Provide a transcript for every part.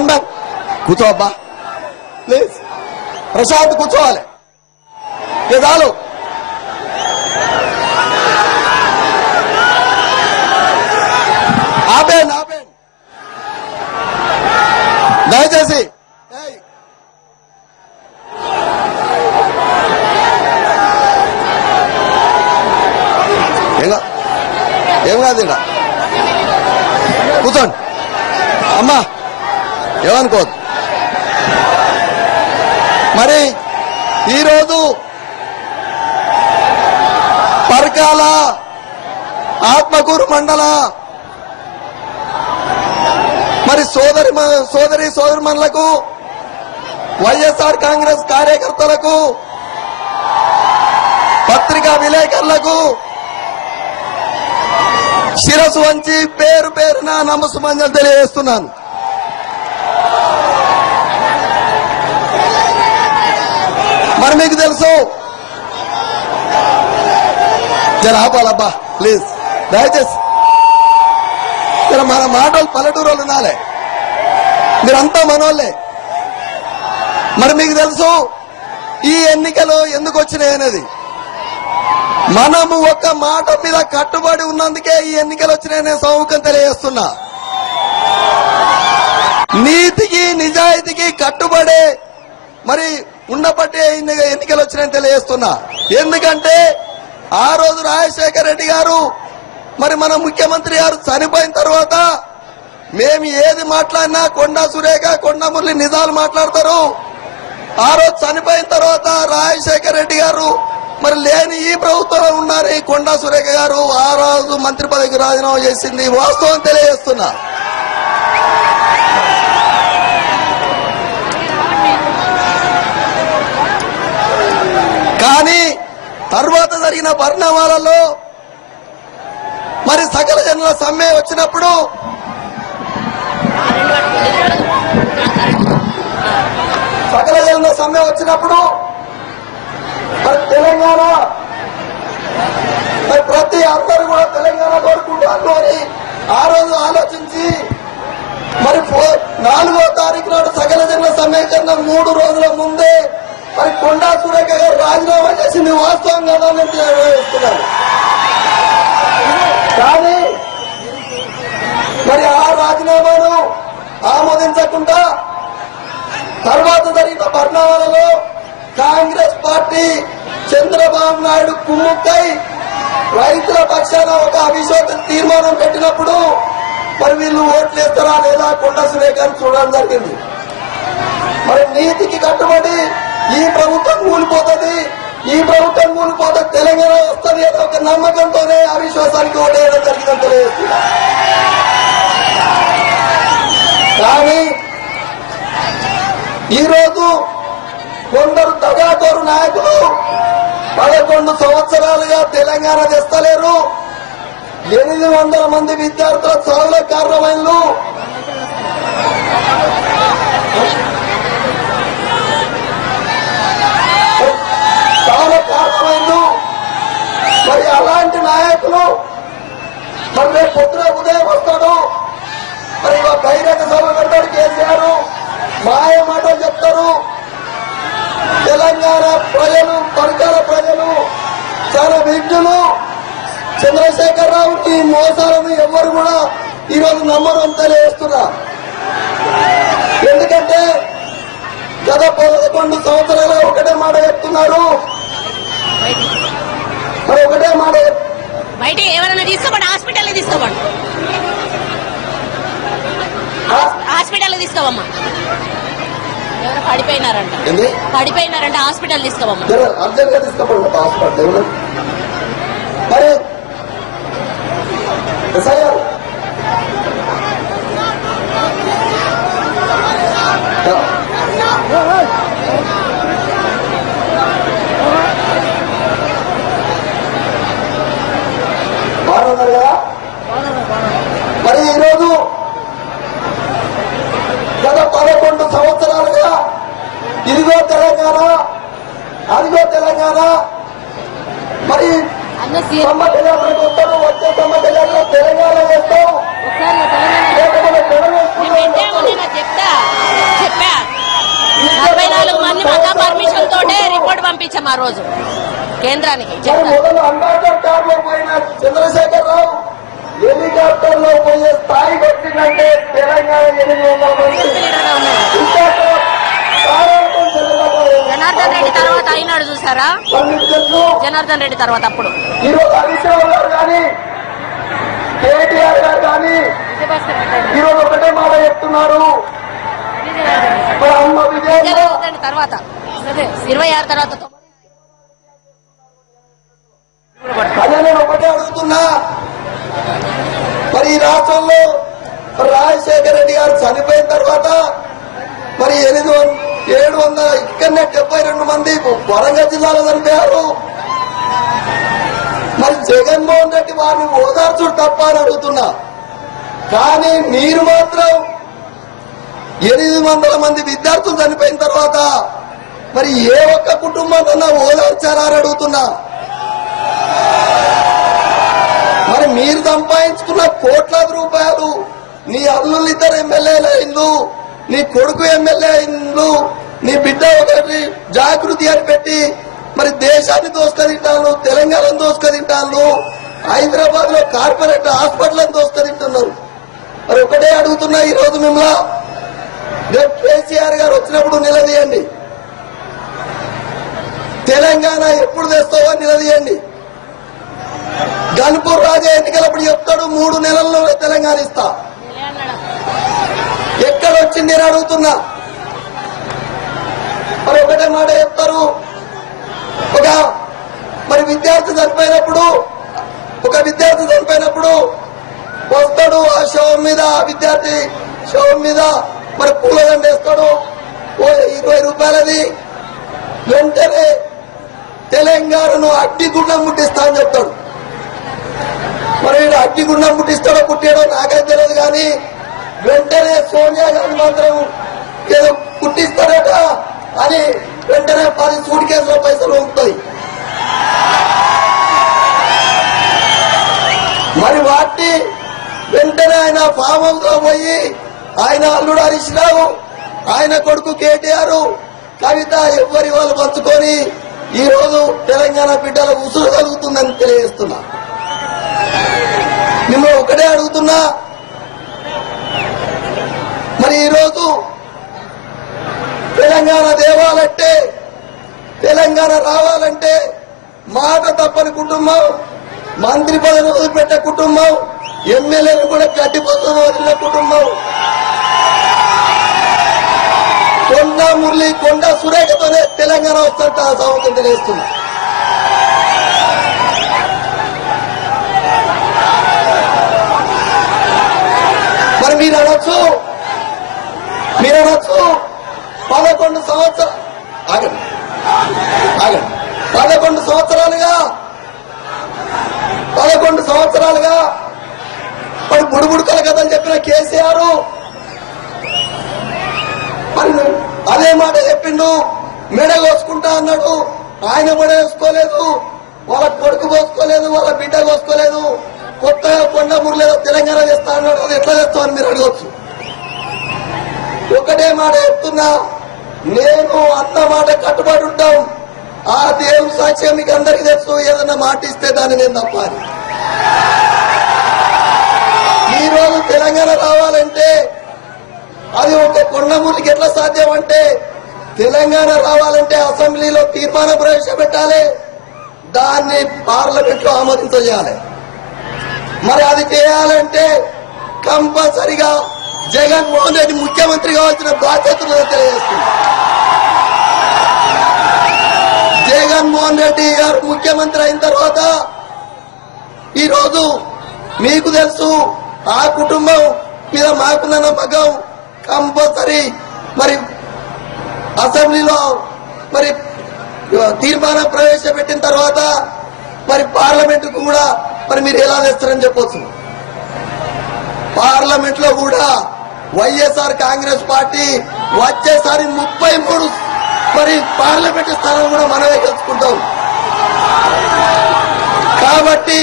అన్న కూర్చో అబ్బా ప్లీజ్, ప్రశాంత్ కూర్చోవాలి. చాలు. ఆపేయండి ఆపేయండి దయచేసి. ఏం కాదు ఇక్కడ కూర్చోండి అమ్మా, ఏమనుకోవద్దు. మరి ఈరోజు పరకాల ఆత్మకూరు మండల మరి సోదరిమణులకు, వైఎస్ఆర్ కాంగ్రెస్ కార్యకర్తలకు, పత్రికా విలేకరులకు శిరస్సు వంచి పేరు పేరున నమస్సుమంజలు తెలియజేస్తున్నాను. మరి మీకు తెలుసు, జర ఆపాలబ్బా ప్లీజ్ దయచేసి. జర మన మాటలు పల్లెటూరు వాళ్ళు వినాలే, మీరంతా మనోళ్ళే. మరి మీకు తెలుసు ఈ ఎన్నికలు ఎందుకు వచ్చినాయి అనేది. మనము ఒక మాట మీద కట్టుబడి ఉన్నందుకే ఈ ఎన్నికలు వచ్చినాయనే సౌఖ్యం తెలియజేస్తున్నా. నీతికి నిజాయితీకి కట్టుబడే మరి ఉండబట్టే ఎన్నికలు వచ్చినాయని తెలియజేస్తున్నా. ఎందుకంటే ఆ రోజు రాజశేఖర రెడ్డి గారు మరి మన ముఖ్యమంత్రి గారు చనిపోయిన తర్వాత మేము ఏది మాట్లాడినా కొండా సురేఖ, కొండా మురళి నిజాలు మాట్లాడతారు. ఆ రోజు చనిపోయిన తర్వాత రాజశేఖర రెడ్డి గారు మరి లేని ఈ ప్రభుత్వంలో ఉన్నారు కొండా సురేఖ గారు ఆ రోజు మంత్రి పదవికి రాజీనామా చేసింది వాస్తవం తెలియజేస్తున్నా. కానీ తర్వాత జరిగిన పరిణామాలలో మరి సకల జనుల సమ్మె వచ్చినప్పుడు మరి తెలంగాణ మరి ప్రతి అందరూ కూడా తెలంగాణ కోరుకుంటారు అని ఆ రోజు ఆలోచించి మరి 4వ తారీఖు నాడు సకల జనుల సమీకరణ 3 రోజుల ముందే మరి కొండా సురేఖ గారు రాజీనామా చేసింది వాస్తవం కదా అని తెలియజేస్తున్నారు. కానీ మరి ఆ రాజీనామాను ఆమోదించకుండా తర్వాత జరిగిన పరిణామాలలో కాంగ్రెస్ పార్టీ చంద్రబాబు నాయుడు కుమ్ముక్కై రైతుల పక్షాన ఒక అవిశ్వాస తీర్మానం పెట్టినప్పుడు మరి వీళ్ళు ఓట్లు వేస్తారా లేదా కొండా సురేఖ గారిని చూడడం జరిగింది. మరి నీతికి కట్టుబడి ఈ ప్రభుత్వం కూలిపోతుంది, ఈ ప్రభుత్వం కూలిపోతే తెలంగాణ వస్తుంది అనే ఒక నమ్మకంతోనే అవిశ్వాసానికి ఓటేయడం జరిగిందని తెలియజేస్తున్నా. కానీ ఈరోజు కొందరు దగాకోరు నాయకులు 11 సంవత్సరాలుగా తెలంగాణ తెస్తలేరు, 800 మంది విద్యార్థుల చావులకు కారణమైనలు, మరి అలాంటి నాయకులు మరి రేపు పొద్దున ఉదయం వస్తాడు, మరి బహిరంగ సభ పెడతాడు కేసీఆర్, మాయ మాటలు చెప్తారు. తెలంగాణ ప్రజలు, పరకాల ప్రజలు చాలా విజ్ఞులు. చంద్రశేఖరరావు ఈ మోసాలను ఎవరు కూడా ఈరోజు నమ్మరు అని తెలియజేస్తున్నా. ఎందుకంటే గత 11 సంవత్సరాలు ఒకటే మాట చెప్తున్నారు, మరి ఒకటే మాట బయట ఎవరైనా తీసుకోండి, హాస్పిటల్ తీసుకోండి, హాస్పిటల్ తీసుకోవమ్మా. ఎవరో పడిపోయినారంట హాస్పిటల్ తీసుకోవమ్మా. అర్జెంట్ గా తీసుకోండి హాస్పిటల్. మరి బాగున్నారు కదా. మరి ఈరోజు గత 11 సంవత్సరాలుగా ఇదిగో తెలంగాణ, అదిగో తెలంగాణ, మరి సమ్మక్క జాతరకు వస్తాడు, వచ్చే సమ్మక్క జాతర తెలంగాణ వేస్తాం. లేకపోతే చెప్పా 44 మంది మాకు పర్మిషన్ తోటే రిపోర్ట్ పంపించాం ఆ రోజు కేంద్రానికి. మొదలు అంబేద్కర్ కార్ లో పోయిన చంద్రశేఖర్ రావు హెలికాప్టర్ లో పోయే స్థాయి వచ్చిందంటే తెలంగాణ 800 మంది జనార్దన్ రెడ్డి తర్వాత అయినాడు చూసారా, జనార్దన్ రెడ్డి తర్వాత అప్పుడు ఈరోజు హరీష్ రావు గారు కానీ కేటీఆర్ గారు కానీ ఈరోజు ఒకటే మాట చెప్తున్నారు. అమ్మ విజయ్ తర్వాత 26 తర్వాత అదే నేను ఒకటే అడుగుతున్నా, మరి ఈ రాష్ట్రంలో రాజశేఖర రెడ్డి గారు చనిపోయిన తర్వాత మరి 700 ఇక్కడనే 72 మంది వరంగల్ జిల్లాలో చనిపోయారు. మరి జగన్మోహన్ రెడ్డి వారిని ఓదార్చుడు తప్ప అని అడుగుతున్నా. కానీ మీరు మాత్రం 800 మంది విద్యార్థులు చనిపోయిన తర్వాత మరి ఏ ఒక్క కుటుంబాన్నన్నా ఓదార్చారా అని అడుగుతున్నా. మరి మీరు సంపాదించుకున్న కోట్లాది రూపాయలు, నీ అల్లుళ్ళు 2 ఎమ్మెల్యేల ఇల్లు, నీ కొడుకు ఎమ్మెల్యే ఇల్లు, నీ బిడ్డ ఒకటి జాగృతి అని పెట్టి మరి దేశాన్ని దోసుకతింటాను, తెలంగాణను దోసుకతింటాను, హైదరాబాద్ లో కార్పొరేట్ హాస్పిటల్ దోసుకతింటున్నారు. మరి ఒకటే అడుగుతున్నా ఈ రోజు మిమ్మల్ని, రేపు కేసీఆర్ గారు వచ్చినప్పుడు నిలదీయండి, తెలంగాణ ఎప్పుడు తెస్తావో నిలదీయండి. గన్పూర్ రాజా ఎన్నికలప్పుడు చెప్తాడు 3 నెలల్లో తెలంగాణ ఇస్తా. ఎక్కడొచ్చింది అని అడుగుతున్నా. మరి ఒకటే మాట చెప్తారు, మరి విద్యార్థి చనిపోయినప్పుడు వస్తాడు, ఆ శవం మీద, ఆ విద్యార్థి శవం మీద మరి పూలదండ వేస్తాడు, 20 రూపాయలది. వెంటనే తెలంగాణను అగ్నిగుండం ముట్టిస్తా అని చెప్తాడు. మరి వీడు అగ్నిగుండం ముట్టిస్తాడో పుట్టాడో నాకైతే తెలియదు, కానీ వెంటనే సోనియా గాంధీ మాత్రం ఏదో పుట్టిస్తాడట అని వెంటనే 10 సూట్ కేసులో పైసలు ఉంటాయి. మరి వాటిని వెంటనే ఆయన ఫామ్ హౌస్ లో పోయి ఆయన అల్లుడు హరీష్ రావు, ఆయన కొడుకు కేటీఆర్, కవిత ఎవరి వాళ్ళు పంచుకొని ఈ రోజు తెలంగాణ బిడ్డల ఉసురు కలుగుతుందని తెలియజేస్తున్నా. మిమ్మల్ని ఒకటే అడుగుతున్నా, మరి ఈరోజు తెలంగాణ దేవాలంటే, తెలంగాణ రావాలంటే మాట తప్పని కుటుంబం, మంత్రి పదవిని వదిలిపెట్టే కుటుంబం, ఎమ్మెల్యేలు కూడా గడ్డిపోతున్న వదిలిన కుటుంబం, కొండ మురళి, కొండ సురేఖతోనే తెలంగాణ వస్తుంట సౌకర్యం తెలియజేస్తున్నా. మరి మీరు అనొచ్చు 11 సంవత్సరాలు ఆగండి 11 సంవత్సరాలుగా మరి బుడుబుడుకల కథలు చెప్పిన కేసీఆర్ మరి అదే మాట చెప్పిండు, మెడ కోసుకుంటా అన్నాడు. ఆయన మెడ వేసుకోలేదు, వాళ్ళ కొడుకు కోసుకోలేదు, వాళ్ళ బిడ్డ కోసుకోలేదు, కొత్తగా కొండ మురలేదు తెలంగాణ చేస్తా అన్నాడు. అది ఎట్లా చేస్తామని మీరు అడగవచ్చు. ఒకటే మాట చెప్తున్నా, నేను అన్న మాట కట్టుబడి ఉంటాం. ఆ దేవుని సాక్ష్యం మీకు అందరికీ తెలుసు, ఏదన్నా మాట ఇస్తే దాన్ని నేను తప్పాలి. ఈ రోజు తెలంగాణ రావాలంటే అది ఒక కొండమూరికి ఎట్లా సాధ్యం అంటే, తెలంగాణ రావాలంటే అసెంబ్లీలో తీర్మానం ప్రవేశపెట్టాలి, దాన్ని పార్లమెంట్ లో ఆమోదించేయాలి. మరి అది చేయాలంటే కంపల్సరిగా జగన్మోహన్ రెడ్డి ముఖ్యమంత్రి కావాల్సిన బాధ్యతలు తెలియజేస్తుంది. జగన్మోహన్ రెడ్డి గారు ముఖ్యమంత్రి అయిన తర్వాత ఈరోజు మీకు తెలుసు, ఆ కుటుంబం మీద మాకున్న నమ్మకం, కంపల్సరీ మరి అసెంబ్లీలో మరి తీర్మానం ప్రవేశపెట్టిన తర్వాత మరి పార్లమెంట్ కు కూడా మరి మీరు ఎలా చేస్తారని చెప్పొచ్చు. పార్లమెంట్ లో కూడా వైఎస్ఆర్ కాంగ్రెస్ పార్టీ వచ్చేసారి 33 మరి పార్లమెంట్ స్థానాలు కూడా మనమే గెలుచుకుంటాం. కాబట్టి పార్టీ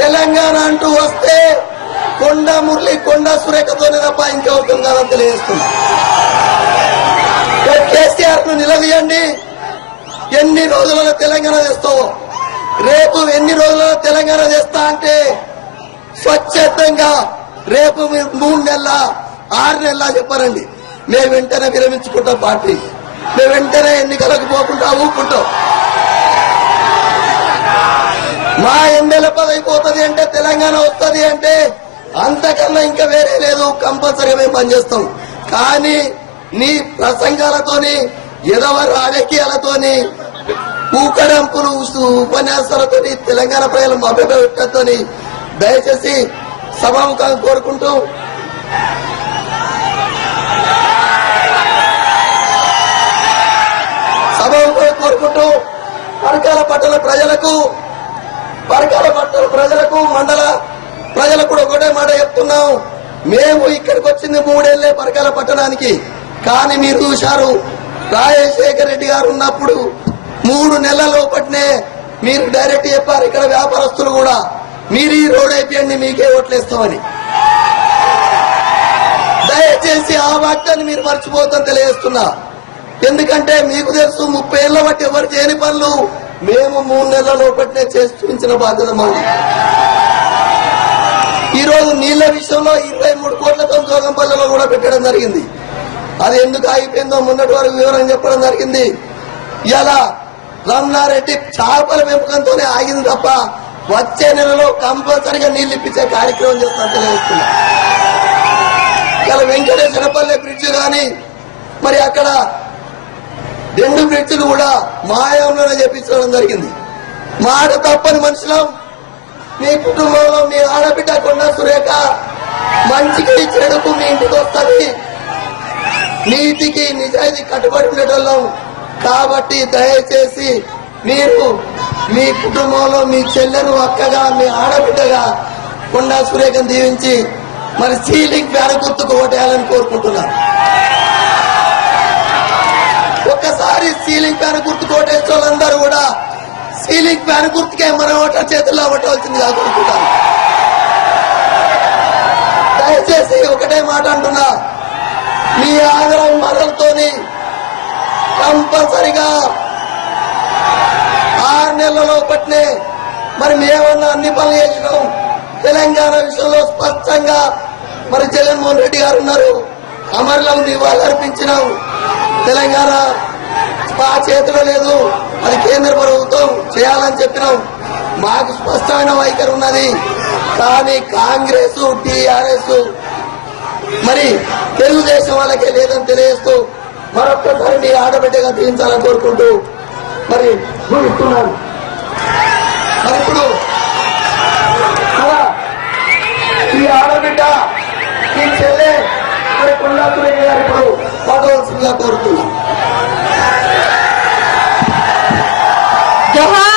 తెలంగాణ అంటూ వస్తే కొండ మురళి కొండ సురేఖతోనే తప్ప ఇంకెవరితో కాదని తెలియజేస్తున్నా. కేసీఆర్ ను నిలదీయండి. ఎన్ని రోజులలో తెలంగాణ తెస్తావో, రేపు ఎన్ని రోజులలో తెలంగాణ తెస్తా అంటే స్వచ్ఛందంగా రేపు మీరు 3 నెలల 6 నెలల చెప్పారండి. మేము వెంటనే విరమించుకుంటాం పార్టీ. మేము వెంటనే ఎన్నికలకు పోకుండా ఊపుకుంటాం. మా ఎమ్మెల్యే పదవి పోతుంది అంటే తెలంగాణ వస్తుంది అంటే అంతకన్నా ఇంకా వేరే లేదు. కంపల్సరీగా మేము పనిచేస్తాం. కానీ నీ ప్రసంగాలతోని ఎదవ రాజకీయాలతోని ఊకడంపులు ఉపన్యాసాలతోని తెలంగాణ ప్రజలు మభ్యపెట్టని దయచేసి సభాముఖంగా కోరుకుంటూ పరకాల పట్టణ ప్రజలకు మండల ప్రజలకు కూడా ఒకటే మాట చెప్తున్నాం. మేము ఇక్కడికి వచ్చింది 3 ఏళ్లే పరకాల పట్టణానికి. కానీ మీరు చూశారు, రాజశేఖర రెడ్డి గారు ఉన్నప్పుడు 3 నెలల లోపట్నే మీరు డైరెక్ట్ చెప్పారు ఇక్కడ వ్యాపారస్తులు కూడా, మీరు ఈ రోడ్ అయిపోయండి మీకే ఓట్లేస్తామని. దయచేసి ఆ వాక్యాన్ని మీరు మర్చిపోతాం తెలియజేస్తున్నా. ఎందుకంటే మీకు తెలుసు 30 ఏళ్ల బట్టి ఎవరు చేయని పనులు మేము 3 నెలల లోపట్నే చేసి చూపించిన బాధ్యత మాది. ఈ రోజు నీళ్ల విషయంలో 23 కోట్లతో జోగంపల్లిలో కూడా పెట్టడం జరిగింది. అది ఎందుకు ఆగిపోయిందో మొన్నటి వరకు వివరం చెప్పడం జరిగింది. ఇలా రమణారెడ్డి చేపల పెంపకంతోనే ఆగింది తప్ప వచ్చే నెలలో కంపల్సరిగా నీళ్లు ఇప్పించే కార్యక్రమం చేస్తాను తెలియజేస్తున్నా. ఇలా వెంకటేశ్వరపల్లి బ్రిడ్జ్ కానీ మరి అక్కడ 2 బ్రిడ్జిలు కూడా మాయంలోనే చేపించడం జరిగింది. మాట తప్పని మనుషులం. మీ కుటుంబంలో మీ ఆడబిడ్డ కొండ సురేఖ మంచికి చెడుకు మీ ఇంటికి వస్తుంది. నీతికి నిజాయితీ కట్టుబడి ఉండేటోళ్ళం. కాబట్టి దయచేసి మీరు మీ కుటుంబంలో మీ చెల్లెను అక్కగా మీ ఆడబిడ్డగా కొండ సురేఖను దీవించి మరి సీలింగ్ ఫ్యాన్ గుర్తుకు ఓటేయాలని కోరుకుంటున్నాను. ఒక్కసారి సీలింగ్ ఫ్యాన్ గుర్తుకు ఓటేసే వాళ్ళందరూ కూడా సీలింగ్ ఫ్యాన్ గుర్తుకే మన ఓటర్ చేతుల్లో ఓటవలసిందిగా కోరుకుంటాను. దయచేసి ఒకటే మాట అంటున్నా, మీ ఆగ్రహం మద్దతుతోని కంపల్సరిగా 6 నెలల పట్టినే మరి మేమన్నా అన్ని పనులు చేసినాం. తెలంగాణ విషయంలో స్పష్టంగా మరి జగన్మోహన్ రెడ్డి గారు ఉన్నారు, అమరులకు నివాళులు అర్పించినాం. తెలంగాణ మా చేతిలో లేదు, అది కేంద్ర ప్రభుత్వం చేయాలని చెప్పినాం. మాకు స్పష్టమైన వైఖరి ఉన్నది. కానీ కాంగ్రెస్ టీఆర్ఎస్ మరి తెలుగుదేశం వాళ్ళకే లేదని తెలియజేస్తూ మరొక్కసారి మీ ఆడబిడ్డగా తీయించాలని కోరుకుంటూ మరి ముగిస్తున్నాను. మరి ఇప్పుడు ఈ ఆడబిడ్డ ఈ చెల్లె మరి కొండా సురేఖ గారు ఇప్పుడు పదవలసిందిగా కోరుతున్నాం. జోహార్